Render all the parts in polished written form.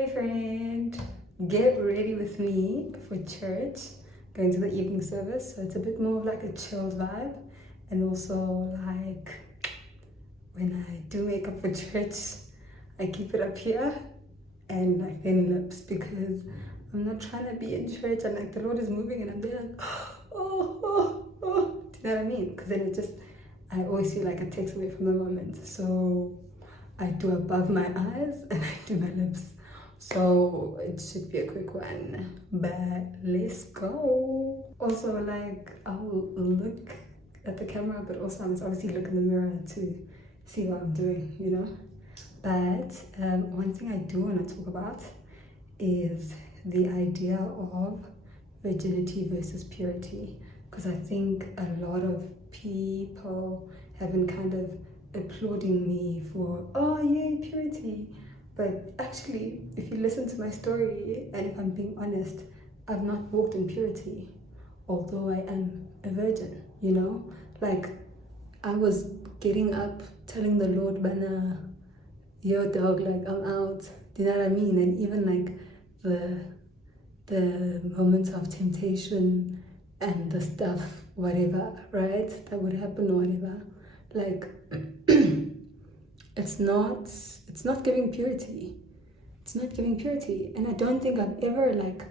Hey friend, get ready with me for church, going to the evening service. So it's a bit more of like a chilled vibe, and also like when I do makeup for church, I keep it up here and like thin lips because I'm not trying to be in church and like the Lord is moving and I'm there like oh. Do you know what I mean? Because then I always feel like it takes away from the moment. So I do above my eyes and I do my lips. So it should be a quick one, but let's go. Also, like, I'll look at the camera, but also I must obviously look in the mirror to see what I'm doing, you know. But one thing I do want to talk about is the idea of virginity versus purity, because I think a lot of people have been kind of applauding me for, oh yay, purity. But actually, if you listen to my story, and if I'm being honest, I've not walked in purity, although I am a virgin, you know? Like, I was getting up, telling the Lord, Bana, yo dog, like, I'm out. Do you know what I mean? And even like the moments of temptation and the stuff, whatever, right? That would happen or whatever. Like, it's not giving purity. It's not giving purity. And I don't think I've ever like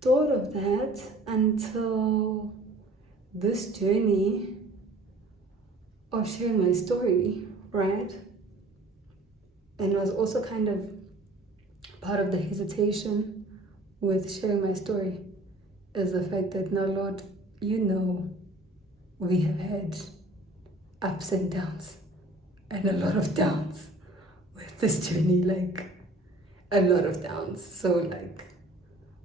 thought of that until this journey of sharing my story, right? And it was also kind of part of the hesitation with sharing my story is the fact that now, Lord, you know, we have had ups and downs and a lot of downs with this journey, like a lot of downs. So like,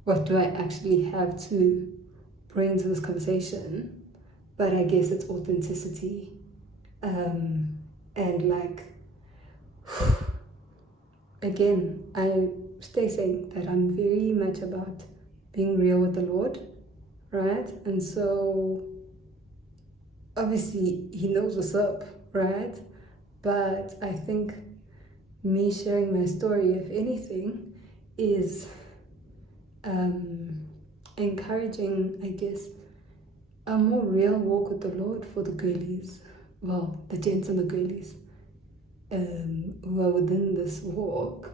what do I actually have to bring to this conversation? But I guess it's authenticity. And like, again, I stay saying that I'm very much about being real with the Lord, right? And so obviously he knows what's up, right? But I think me sharing my story, if anything, is encouraging, I guess, a more real walk with the Lord for the girlies, well, the gents and the girlies who are within this walk,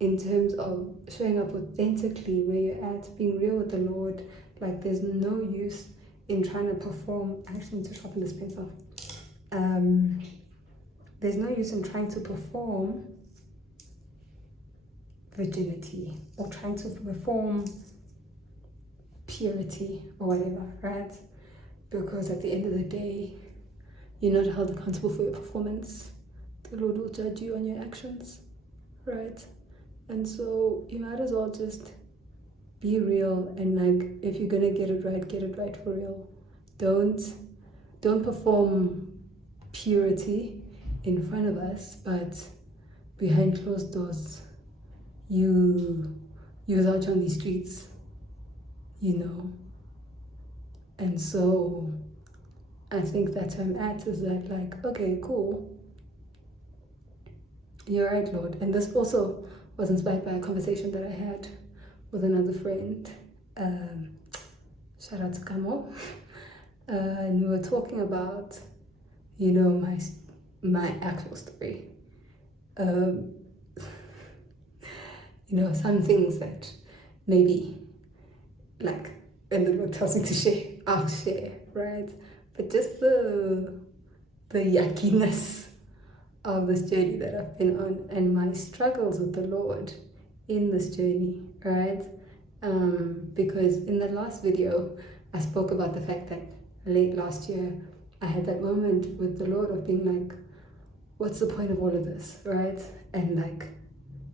in terms of showing up authentically where you're at, being real with the Lord. Like, there's no use in trying to perform. I actually need to sharpen this pencil. There's no use in trying to perform virginity or trying to perform purity or whatever, right? Because at the end of the day, you're not held accountable for your performance. The Lord will judge you on your actions, right? And so you might as well just be real, and like, if you're gonna get it right for real. Don't perform purity in front of us, but behind closed doors, you was out on these streets, you know. And so I think that's where I'm at, is that like, okay, cool. You're right, Lord. And this also was inspired by a conversation that I had with another friend. Shout out to Kamo. And we were talking about, you know, my actual story. You know, some things that maybe, like, when the Lord tells me to share, I'll share, right? But just the yuckiness of this journey that I've been on, and my struggles with the Lord in this journey, right? Because in the last video, I spoke about the fact that late last year, I had that moment with the Lord of being like, what's the point of all of this, right? And like,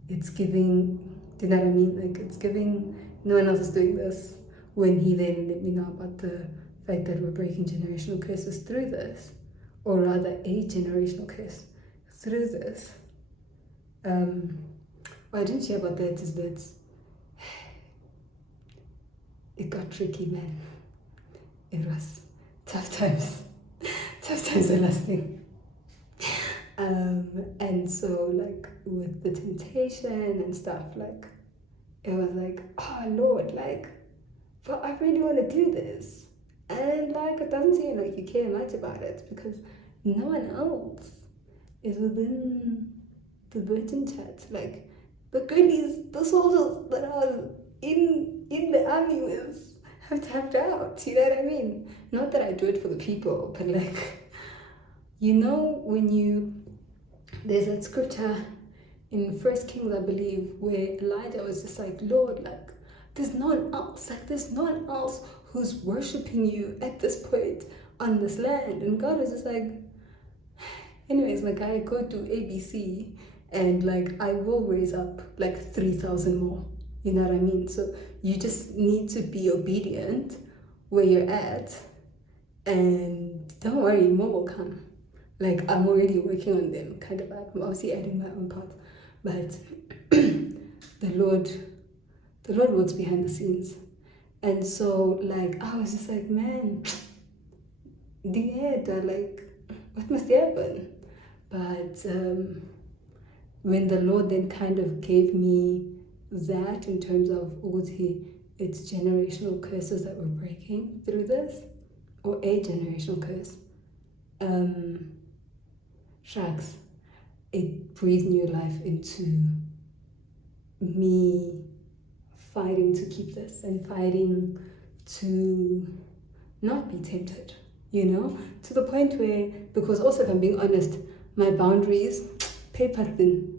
it's giving, do you know what I mean? Like, it's giving, no one else is doing this, when he then let me know about the fact that we're breaking generational curses through this, or rather a generational curse through this. What I didn't share about that is that it got tricky, man. It was tough times the last thing. And so like with the temptation and stuff, like it was like, oh Lord, like, but I really want to do this. And like, it doesn't seem like you care much about it because no one else is within the virgin chat. Like, the girlies, the soldiers that I was in the army with have tapped out. You know what I mean? Not that I do it for the people, but like, you know, there's that scripture in First Kings, I believe, where Elijah was just like, Lord, like, there's no one else. Like, there's no one else who's worshiping you at this point on this land. And God was just like, anyways, my guy, go do ABC, and like, I will raise up like 3,000 more. You know what I mean? So you just need to be obedient where you're at, and don't worry, more will come. Like, I'm already working on them, kind of. I'm obviously adding my own part, but the Lord works behind the scenes. And so, like, I was just like, man, like, what must happen? But when the Lord then kind of gave me that in terms of, it's generational curses that we're breaking through this, or a generational curse, shucks, it breathed new life into me fighting to keep this and fighting to not be tempted, you know, to the point where, because also, if I'm being honest, my boundaries, paper thin,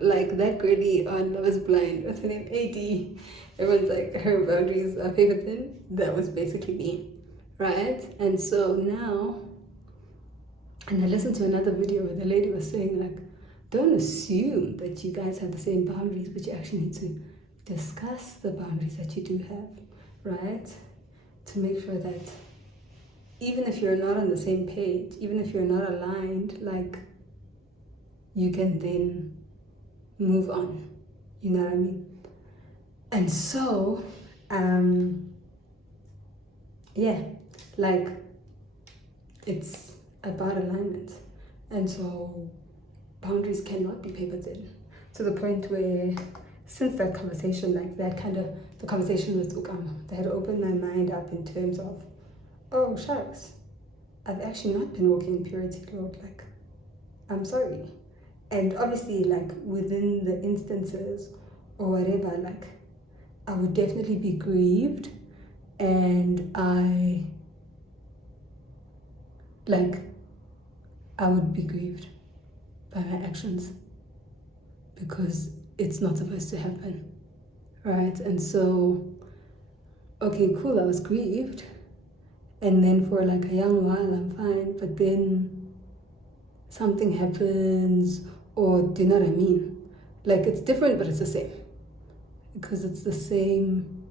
like that girlie on Love is Blind, what's her name, AD, everyone's like, her boundaries are paper thin. That was basically me, right? And so now, and I listened to another video where the lady was saying, like, don't assume that you guys have the same boundaries, but you actually need to discuss the boundaries that you do have, right? To make sure that even if you're not on the same page, even if you're not aligned, like, you can then move on. You know what I mean? And so, yeah, like, it's about alignment. And so boundaries cannot be paper thin, to the point where, since that conversation, like that kind of, the conversation with Ukama, that had opened my mind up in terms of, oh shucks, I've actually not been walking in purity, Lord, like, I'm sorry. And obviously, like, within the instances or whatever, like, I would definitely be grieved, and I would be grieved by my actions because it's not supposed to happen, right? And so, okay, cool, I was grieved, and then for like a young while I'm fine, but then something happens, or do you know what I mean? Like, it's different, but it's the same, because it's the same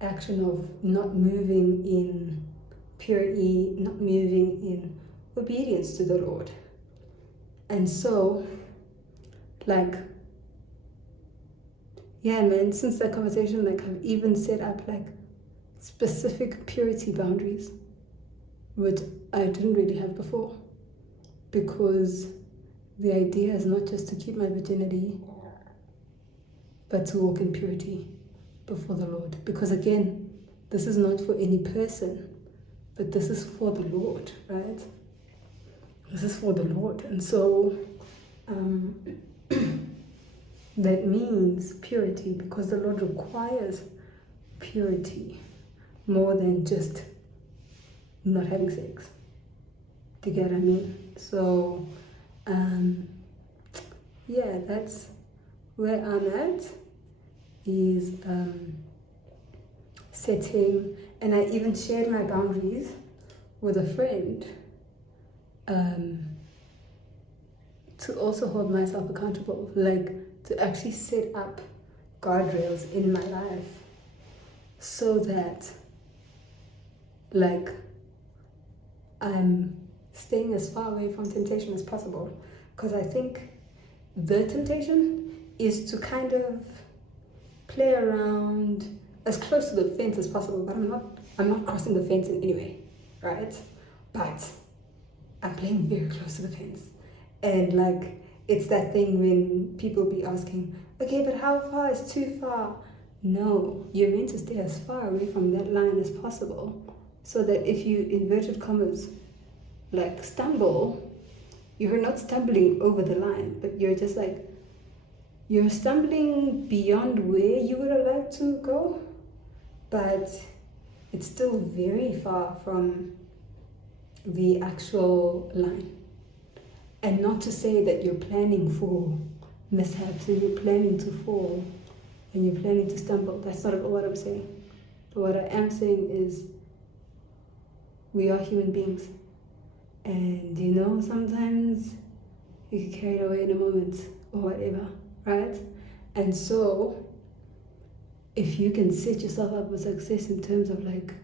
action of not moving in purity, not moving in obedience to the Lord. And so, like, yeah, man, since that conversation, like, I've even set up like specific purity boundaries, which I didn't really have before, because the idea is not just to keep my virginity, but to walk in purity before the Lord. Because again, this is not for any person, but this is for the Lord, right? This is for the Lord. And so that means purity, because the Lord requires purity more than just not having sex. Do you get what I mean? So yeah, that's where I'm at, is setting, and I even shared my boundaries with a friend to also hold myself accountable, like to actually set up guardrails in my life so that, like, I'm staying as far away from temptation as possible. Because I think the temptation is to kind of play around as close to the fence as possible, but I'm not crossing the fence in any way, right? But I'm playing very close to the fence. And like, it's that thing when people be asking, okay, but how far is too far? No, you're meant to stay as far away from that line as possible, so that if you, inverted commas, like stumble, you're not stumbling over the line, but you're just like, you're stumbling beyond where you would have liked to go, but it's still very far from the actual line. And not to say that you're planning for mishaps and you're planning to fall and you're planning to stumble. That's not at all what I'm saying. But what I am saying is we are human beings. And you know, sometimes you get carried away in a moment or whatever, right? And so if you can set yourself up for success in terms of like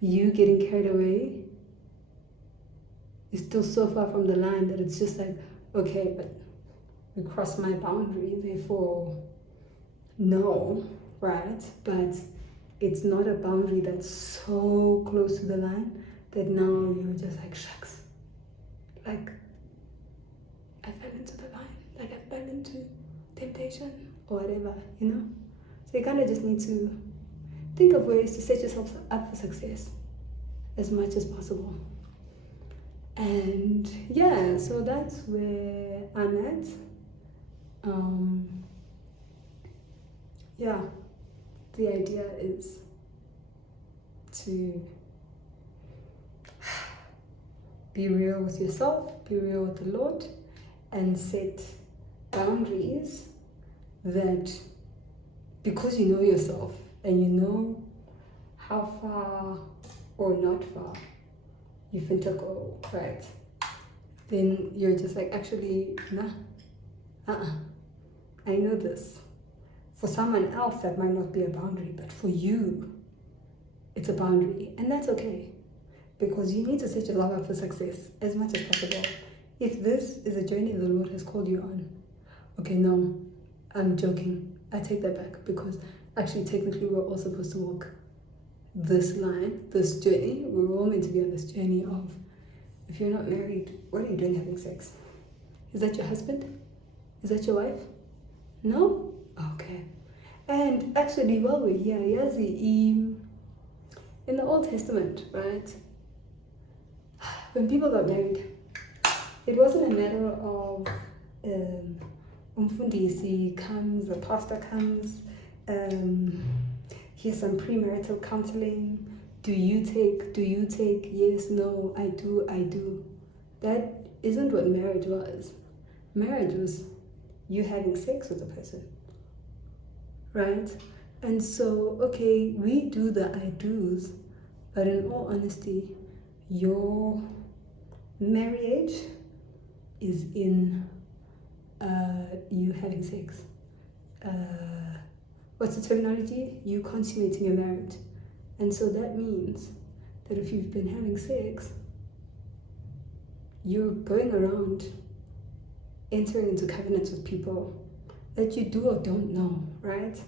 you getting carried away, it's still so far from the line that it's just like, okay, but we crossed my boundary, therefore no, right? But it's not a boundary that's so close to the line that now you're just like, shucks, like I fell into the line, like I fell into temptation or whatever, you know? So you kind of just need to think of ways to set yourself up for success as much as possible. And yeah, so that's where I'm at. Yeah, the idea is to be real with yourself, be real with the Lord, and set boundaries that, because you know yourself and you know how far or not far you finna go, right? Then you're just like, actually, nah, I know this. For someone else, that might not be a boundary, but for you, it's a boundary, and that's okay, because you need to set yourself up for success as much as possible. If this is a journey the Lord has called you on, okay, no, I'm joking. I take that back, because actually, technically, we're all supposed to walk this line, this journey. We're all meant to be on this journey of, if you're not married, what are you doing having sex? Is that your husband? Is that your wife? No? Okay. And actually, while we're here, in the Old Testament, right? When people got married, it wasn't a matter of umfundisi comes, a pastor comes, here's some premarital counseling. Do you take? Yes, no, I do. That isn't what marriage was. Marriage was you having sex with a person, right? And so, okay, we do the I do's, but in all honesty, your marriage is in you having sex. What's the terminology? You consummating your marriage. And so that means that if you've been having sex, you're going around entering into covenants with people that you do or don't know, right?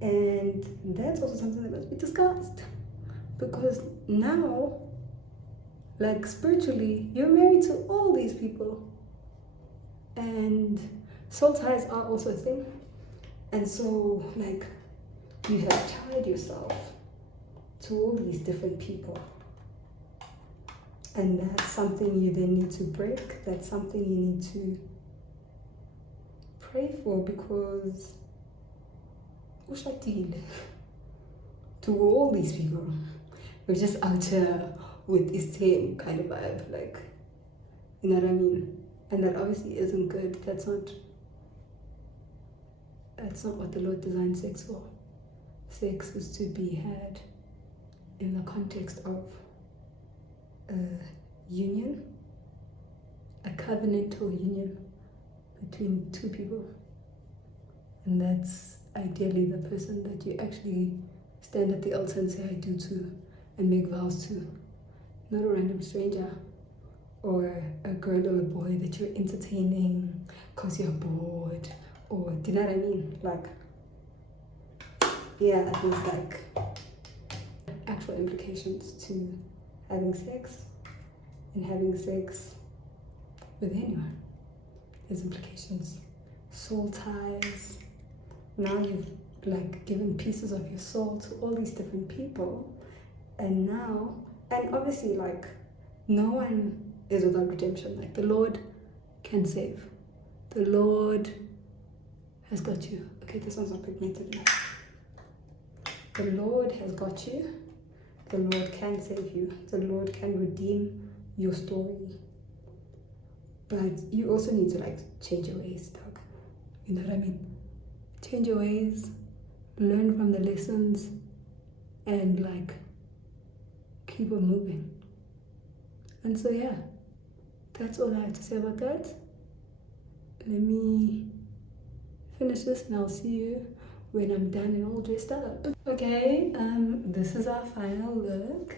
And that's also something that must be discussed, because now, like spiritually, you're married to all these people, and soul ties are also a thing. And so, like, you have tied yourself to all these different people, and that's something you then need to break. That's something you need to pray for, because to all these people, we're just out here with the same kind of vibe, like, you know what I mean? And that obviously isn't good. That's not what the Lord designed sex for. Sex is to be had in the context of a union, a covenantal union between two people. And that's ideally the person that you actually stand at the altar and say I do to, and make vows to. Not a random stranger, or a girl or a boy that you're entertaining because you're bored, or, do you know what I mean? Like, yeah, there's like actual implications to having sex, and having sex with anyone. there's implications. Soul ties. Now you've like given pieces of your soul to all these different people, and obviously like no one is without redemption. Like the Lord can save. The Lord has got you. Okay, this one's not pigmented enough. The Lord has got you. The Lord can save you. The Lord can redeem your story. But you also need to like change your ways, dog. You know what I mean? Change your ways, learn from the lessons, and like keep on moving. And so yeah, that's all I have to say about that. Let me finish this and I'll see you when I'm done and all dressed up. Okay, this is our final look.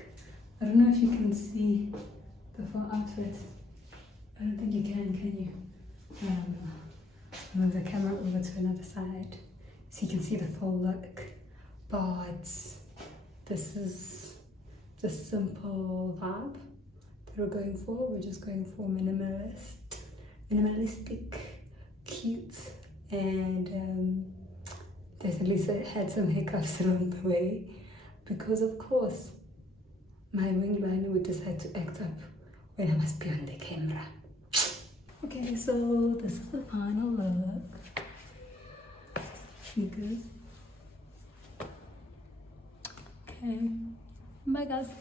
I don't know if you can see the full outfit. I don't think you can you? Move the camera over to another side so you can see the full look. But this is the simple vibe that we're going for. We're just going for minimalistic, cute, and definitely had some hiccups along the way because of course my wing liner would decide to act up when I must be on the camera. Okay, so this is the final look. Sneakers. Okay, bye guys.